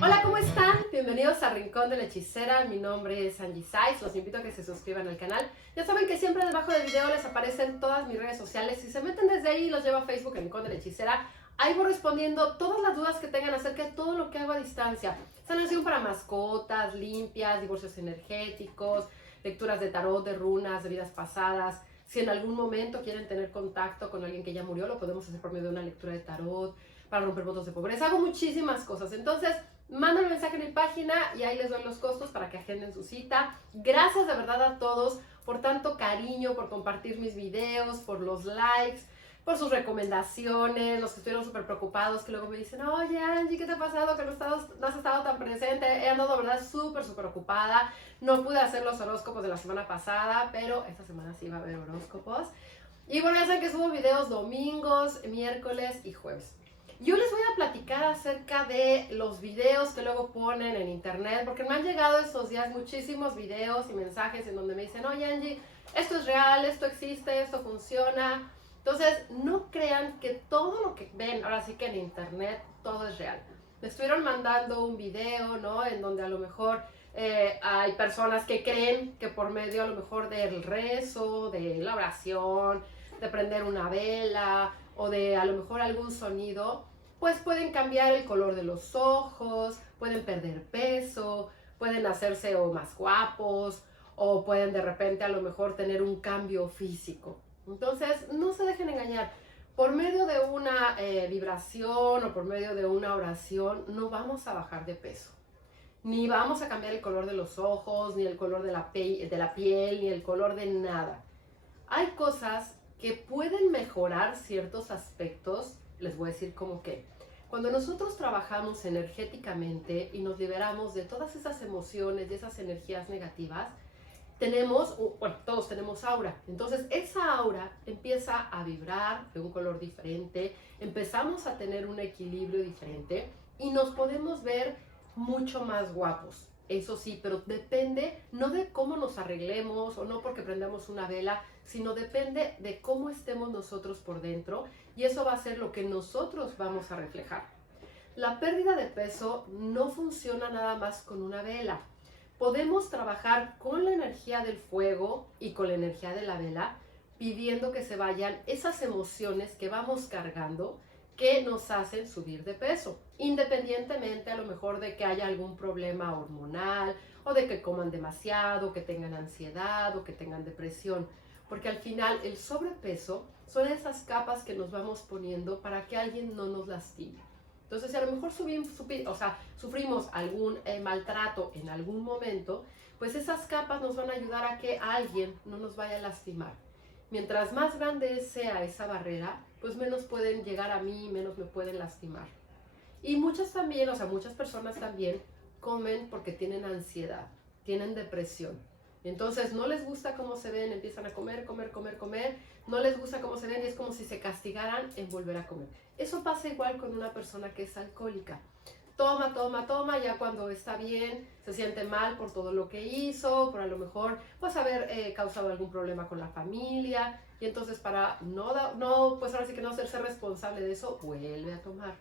Hola, ¿cómo están? Bienvenidos a Rincón de la Hechicera. Mi nombre es Angie Saiz. Los invito a que se suscriban al canal. Ya saben que siempre debajo del video les aparecen todas mis redes sociales. Si se meten desde ahí, los llevo a Facebook, en Rincón de la Hechicera. Ahí voy respondiendo todas las dudas que tengan acerca de todo lo que hago a distancia. Sanación para mascotas, limpias, divorcios energéticos, lecturas de tarot, de runas, de vidas pasadas. Si en algún momento quieren tener contacto con alguien que ya murió, lo podemos hacer por medio de una lectura de tarot, para romper votos de pobreza. Hago muchísimas cosas. Entonces, mándenme mensaje en mi página y ahí les doy los costos para que agenden su cita. Gracias de verdad a todos por tanto cariño, por compartir mis videos, por los likes, por sus recomendaciones, los que estuvieron súper preocupados, que luego me dicen, oye Angie, ¿qué te ha pasado? Que no has estado tan presente. He andado de verdad súper ocupada. No pude hacer los horóscopos de la semana pasada, pero esta semana sí va a haber horóscopos. Y bueno, ya saben que subo videos domingos, miércoles y jueves. Yo les voy a platicar acerca de los videos que luego ponen en internet, porque me han llegado estos días muchísimos videos y mensajes en donde me dicen, oye Angie, esto es real, esto existe, esto funciona. Entonces, no crean que todo lo que ven, ahora sí que en internet, todo es real. Me estuvieron mandando un video, ¿no? En donde a lo mejor hay personas que creen que por medio a lo mejor del rezo, de la oración, de prender una vela o de a lo mejor algún sonido, pues pueden cambiar el color de los ojos, pueden perder peso, pueden hacerse o más guapos o pueden de repente a lo mejor tener un cambio físico. Entonces, no se dejen engañar. Por medio de una vibración o por medio de una oración no vamos a bajar de peso. Ni vamos a cambiar el color de los ojos, ni el color de la piel, ni el color de nada. Hay cosas que pueden mejorar ciertos aspectos, les voy a decir como que cuando nosotros trabajamos energéticamente y nos liberamos de todas esas emociones, de esas energías negativas, todos tenemos aura. Entonces esa aura empieza a vibrar de un color diferente, empezamos a tener un equilibrio diferente y nos podemos ver mucho más guapos. Eso sí, pero depende no de cómo nos arreglemos o no porque prendamos una vela, sino depende de cómo estemos nosotros por dentro y eso va a ser lo que nosotros vamos a reflejar. La pérdida de peso no funciona nada más con una vela. Podemos trabajar con la energía del fuego y con la energía de la vela, pidiendo que se vayan esas emociones que vamos cargando que nos hacen subir de peso, independientemente a lo mejor de que haya algún problema hormonal o de que coman demasiado, que tengan ansiedad o que tengan depresión, porque al final el sobrepeso son esas capas que nos vamos poniendo para que alguien no nos lastime. Entonces, si a lo mejor sufrimos algún maltrato en algún momento, pues esas capas nos van a ayudar a que alguien no nos vaya a lastimar. Mientras más grande sea esa barrera, pues menos pueden llegar a mí, menos me pueden lastimar. Y muchas personas también comen porque tienen ansiedad, tienen depresión. Entonces no les gusta cómo se ven, empiezan a comer, no les gusta cómo se ven y es como si se castigaran en volver a comer. Eso pasa igual con una persona que es alcohólica. Toma, ya cuando está bien se siente mal por todo lo que hizo, por a lo mejor pues haber causado algún problema con la familia y entonces para pues ahora sí que no hacerse responsable de eso, vuelve a tomar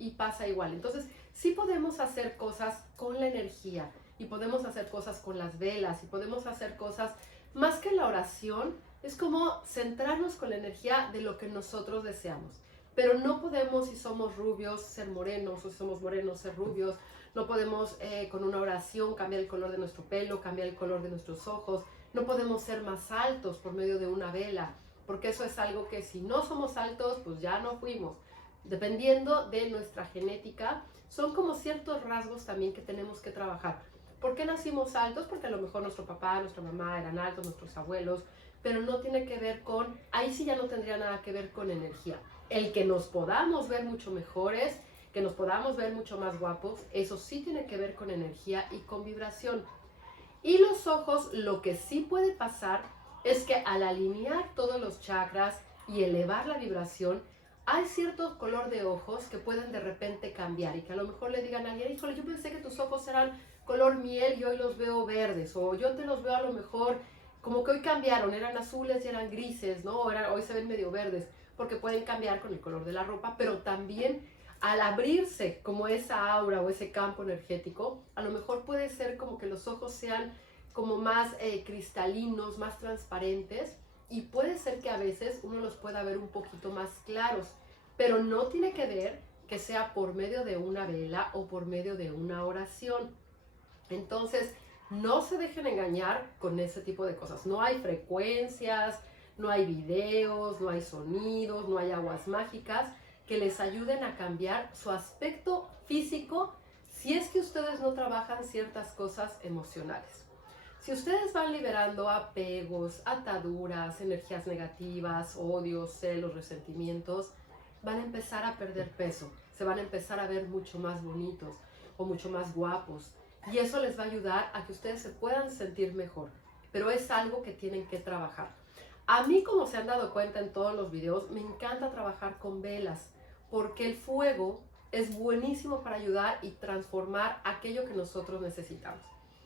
y pasa igual. Entonces sí podemos hacer cosas con la energía y podemos hacer cosas con las velas y podemos hacer cosas más que la oración, es como centrarnos con la energía de lo que nosotros deseamos. Pero no podemos, si somos rubios, ser morenos, o si somos morenos, ser rubios. No podemos con una oración cambiar el color de nuestro pelo, cambiar el color de nuestros ojos. No podemos ser más altos por medio de una vela, porque eso es algo que si no somos altos, pues ya no fuimos. Dependiendo de nuestra genética, son como ciertos rasgos también que tenemos que trabajar. ¿Por qué nacimos altos? Porque a lo mejor nuestro papá, nuestra mamá eran altos, nuestros abuelos, pero no tiene que ver con, ahí sí ya no tendría nada que ver con energía. El que nos podamos ver mucho mejores, que nos podamos ver mucho más guapos, eso sí tiene que ver con energía y con vibración. Y los ojos, lo que sí puede pasar es que al alinear todos los chakras y elevar la vibración, hay cierto color de ojos que pueden de repente cambiar y que a lo mejor le digan a alguien, híjole, yo pensé que tus ojos eran color miel y hoy los veo verdes, o yo te los veo a lo mejor como que hoy cambiaron, eran azules y eran grises, ¿no? Hoy se ven medio verdes, porque pueden cambiar con el color de la ropa, pero también al abrirse como esa aura o ese campo energético, a lo mejor puede ser como que los ojos sean como más cristalinos, más transparentes, y puede ser que a veces uno los pueda ver un poquito más claros, pero no tiene que ver que sea por medio de una vela o por medio de una oración. Entonces, no se dejen engañar con ese tipo de cosas. No hay frecuencias, no hay videos, no hay sonidos, no hay aguas mágicas que les ayuden a cambiar su aspecto físico si es que ustedes no trabajan ciertas cosas emocionales. Si ustedes van liberando apegos, ataduras, energías negativas, odios, celos, resentimientos, van a empezar a perder peso, se van a empezar a ver mucho más bonitos o mucho más guapos. Y eso les va a ayudar a que ustedes se puedan sentir mejor. Pero es algo que tienen que trabajar. A mí, como se han dado cuenta en todos los videos, me encanta trabajar con velas, porque el fuego es buenísimo para ayudar y transformar aquello que nosotros necesitamos.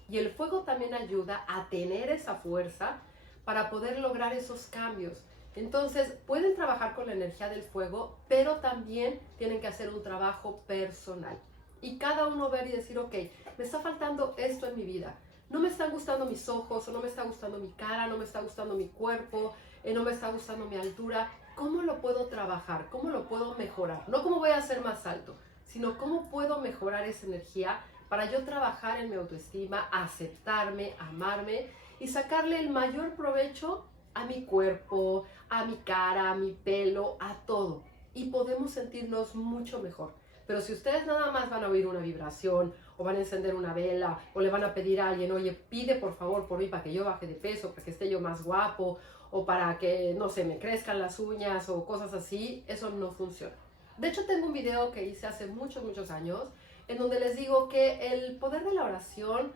Y el fuego también ayuda a tener esa fuerza para poder lograr esos cambios. Entonces, pueden trabajar con la energía del fuego, pero también tienen que hacer un trabajo personal. Y cada uno ver y decir, ok, me está faltando esto en mi vida. No me están gustando mis ojos, o no me está gustando mi cara, no me está gustando mi cuerpo, no me está gustando mi altura. ¿Cómo lo puedo trabajar? ¿Cómo lo puedo mejorar? No cómo voy a ser más alto, sino cómo puedo mejorar esa energía para yo trabajar en mi autoestima, aceptarme, amarme y sacarle el mayor provecho a mi cuerpo, a mi cara, a mi pelo, a todo. Y podemos sentirnos mucho mejor. Pero si ustedes nada más van a oír una vibración o van a encender una vela o le van a pedir a alguien, oye, pide por favor por mí para que yo baje de peso, para que esté yo más guapo o para que, no sé, me crezcan las uñas o cosas así, eso no funciona. De hecho, tengo un video que hice hace muchos años en donde les digo que el poder de la oración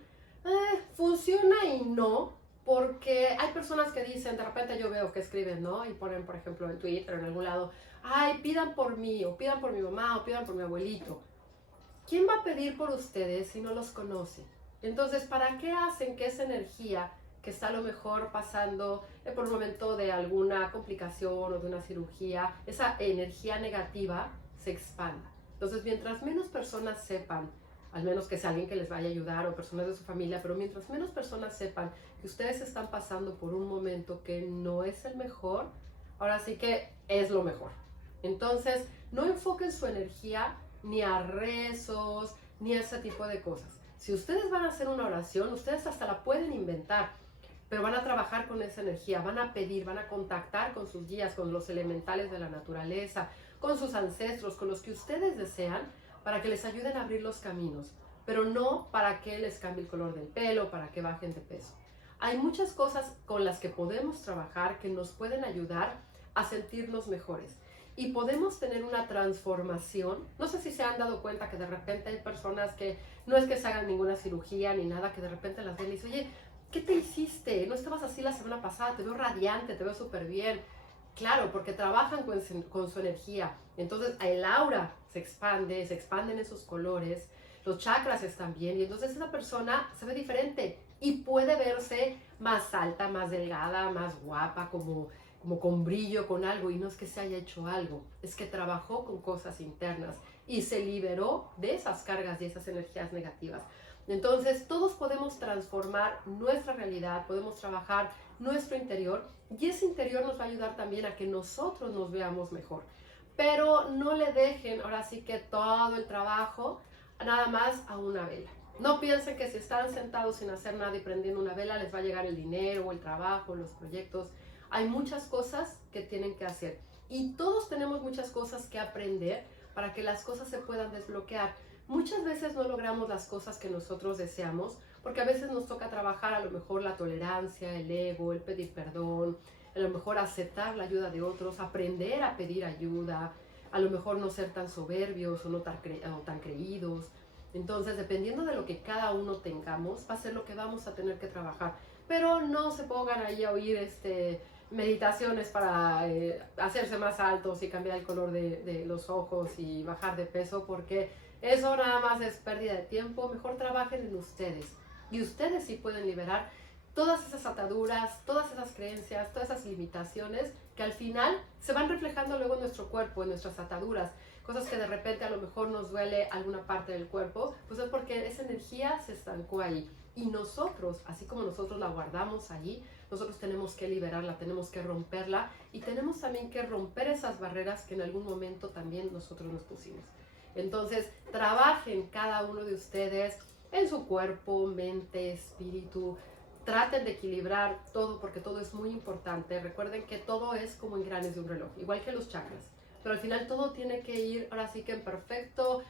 funciona y no, porque hay personas que dicen, de repente yo veo que escriben, ¿no? Y ponen, por ejemplo, en Twitter o en algún lado, ay, pidan por mí, o pidan por mi mamá, o pidan por mi abuelito. ¿Quién va a pedir por ustedes si no los conoce? Entonces, ¿para qué hacen que esa energía que está a lo mejor pasando por un momento de alguna complicación o de una cirugía, esa energía negativa se expanda? Entonces, mientras menos personas sepan, al menos que sea alguien que les vaya a ayudar o personas de su familia, pero mientras menos personas sepan que ustedes están pasando por un momento que no es el mejor, ahora sí que es lo mejor. Entonces, no enfoquen su energía ni a rezos, ni a ese tipo de cosas. Si ustedes van a hacer una oración, ustedes hasta la pueden inventar, pero van a trabajar con esa energía, van a pedir, van a contactar con sus guías, con los elementales de la naturaleza, con sus ancestros, con los que ustedes desean, para que les ayuden a abrir los caminos, pero no para que les cambie el color del pelo, para que bajen de peso. Hay muchas cosas con las que podemos trabajar que nos pueden ayudar a sentirnos mejores. Y podemos tener una transformación. No sé si se han dado cuenta que de repente hay personas que no es que se hagan ninguna cirugía ni nada, que de repente las ven y dicen, oye, ¿qué te hiciste? No estabas así la semana pasada, te veo radiante, te veo súper bien. Claro, porque trabajan con su energía. Entonces el aura se expanden esos colores, los chakras están bien y entonces esa persona se ve diferente y puede verse más alta, más delgada, más guapa, como con brillo, con algo. Y no es que se haya hecho algo, es que trabajó con cosas internas y se liberó de esas cargas y esas energías negativas. Entonces todos podemos transformar nuestra realidad, podemos trabajar nuestro interior y ese interior nos va a ayudar también a que nosotros nos veamos mejor. Pero no le dejen ahora sí que todo el trabajo nada más a una vela. No piensen que si están sentados sin hacer nada y prendiendo una vela les va a llegar el dinero o el trabajo, los proyectos. Hay muchas cosas que tienen que hacer y todos tenemos muchas cosas que aprender para que las cosas se puedan desbloquear. Muchas veces no logramos las cosas que nosotros deseamos porque a veces nos toca trabajar a lo mejor la tolerancia, el ego, el pedir perdón, a lo mejor aceptar la ayuda de otros, aprender a pedir ayuda, a lo mejor no ser tan soberbios o no tan creídos. Entonces, dependiendo de lo que cada uno tengamos, va a ser lo que vamos a tener que trabajar. Pero no se pongan ahí a oír meditaciones para hacerse más altos y cambiar el color de los ojos y bajar de peso, porque eso nada más es pérdida de tiempo. Mejor trabajen en ustedes y ustedes sí pueden liberar todas esas ataduras, todas esas creencias, todas esas limitaciones que al final se van reflejando luego en nuestro cuerpo, en nuestras ataduras, cosas que de repente a lo mejor nos duele alguna parte del cuerpo, pues es porque esa energía se estancó ahí. Y nosotros, así como nosotros la guardamos allí, nosotros tenemos que liberarla, tenemos que romperla y tenemos también que romper esas barreras que en algún momento también nosotros nos pusimos. Entonces, trabajen cada uno de ustedes en su cuerpo, mente, espíritu. Traten de equilibrar todo porque todo es muy importante. Recuerden que todo es como engranes de un reloj, igual que los chakras. Pero al final todo tiene que ir ahora sí que en perfecto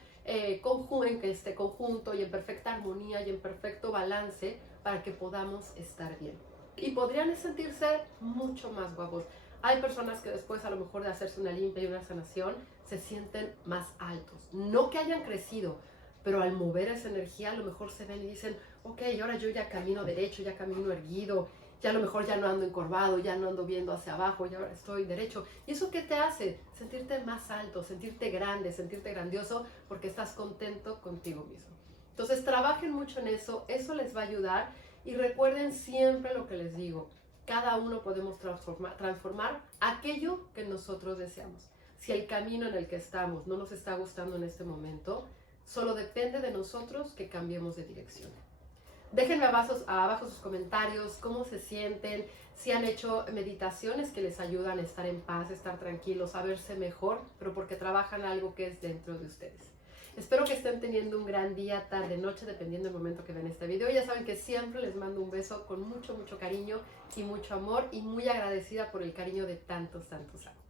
conjunto y en perfecta armonía y en perfecto balance para que podamos estar bien. Y podrían sentirse mucho más guapos. Hay personas que después a lo mejor de hacerse una limpia y una sanación se sienten más altos. No que hayan crecido, pero al mover esa energía a lo mejor se ven y dicen, ok, ahora yo ya camino derecho, ya camino erguido, ya a lo mejor ya no ando encorvado, ya no ando viendo hacia abajo, ya ahora estoy derecho. ¿Y eso qué te hace? Sentirte más alto, sentirte grande, sentirte grandioso porque estás contento contigo mismo. Entonces trabajen mucho en eso, eso les va a ayudar y recuerden siempre lo que les digo. Cada uno podemos transformar aquello que nosotros deseamos. Si el camino en el que estamos no nos está gustando en este momento, solo depende de nosotros que cambiemos de dirección. Déjenme abajo sus comentarios, cómo se sienten, si han hecho meditaciones que les ayudan a estar en paz, estar tranquilos, a verse mejor, pero porque trabajan algo que es dentro de ustedes. Espero que estén teniendo un gran día, tarde, noche, dependiendo del momento que ven este video. Ya saben que siempre les mando un beso con mucho, mucho cariño y mucho amor y muy agradecida por el cariño de tantos, tantos años.